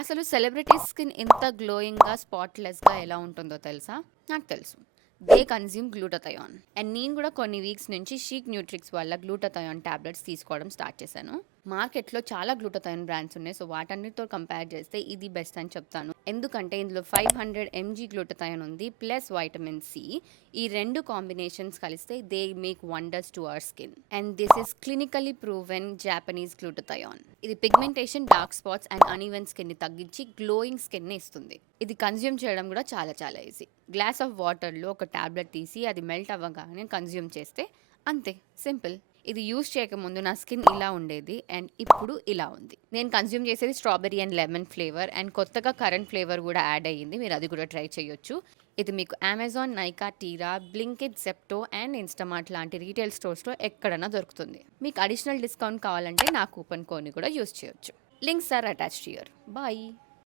అసలు celebrity skin ఇంత గ్లోయింగ్‌గా, స్పాట్‌లెస్‌గా ఎలా ఉంటుందో తెలుసా? నాకు తెలుసు. They consume glutathione. అండ్ నేను కూడా కొన్ని వీక్స్ నుంచి షీక్ న్యూట్రిక్స్ వల్ల గ్లూటథయాన్ టాబ్లెట్స్ తీసుకోవడం స్టార్ట్ చేశాను. మార్కెట్లో చాలా గ్లూటథయాన్ బ్రాండ్స్ ఉన్నాయి. సో వాటన్నిటితో కంపేర్ చేస్తే ఇది బెస్ట్ అని చెప్తాను. ఎందుకంటే ఇందులో 500 ఎంజీ గ్లూటథయాన్ ఉంది ప్లస్ వైటమిన్ సి. ఈ రెండు కాంబినేషన్స్ కలిస్తే they make wonders to our skin. And this is clinically proven Japanese glutathione. ఇది pigmentation, dark spots and uneven skin ని తగ్గించి గ్లోయింగ్ స్కిన్ ని ఇస్తుంది. ఇది కన్జ్యూమ్ చేయడం కూడా చాలా చాలా ఈజీ. గ్లాస్ ఆఫ్ వాటర్లో ఒక టాబ్లెట్ తీసి అది మెల్ట్ అవ్వగానే కన్జ్యూమ్ చేస్తే అంతే, సింపుల్. ఇది యూస్ చేయకముందు నా స్కిన్ ఇలా ఉండేది అండ్ ఇప్పుడు ఇలా ఉంది. నేను కన్జ్యూమ్ చేసేది strawberry and lemon flavour and కొత్తగా కరెంట్ ఫ్లేవర్ కూడా యాడ్ అయ్యింది. మీరు అది కూడా ట్రై చేయొచ్చు. ఇది మీకు Amazon, Nykaa, Tira, Blinkit, Zepto and Instamart లాంటి రీటైల్ స్టోర్స్లో ఎక్కడైనా దొరుకుతుంది. మీకు అడిషనల్ డిస్కౌంట్ కావాలంటే నా కూపన్ కోడ్ని కూడా యూస్ చేయొచ్చు. Links are attached here. Bye.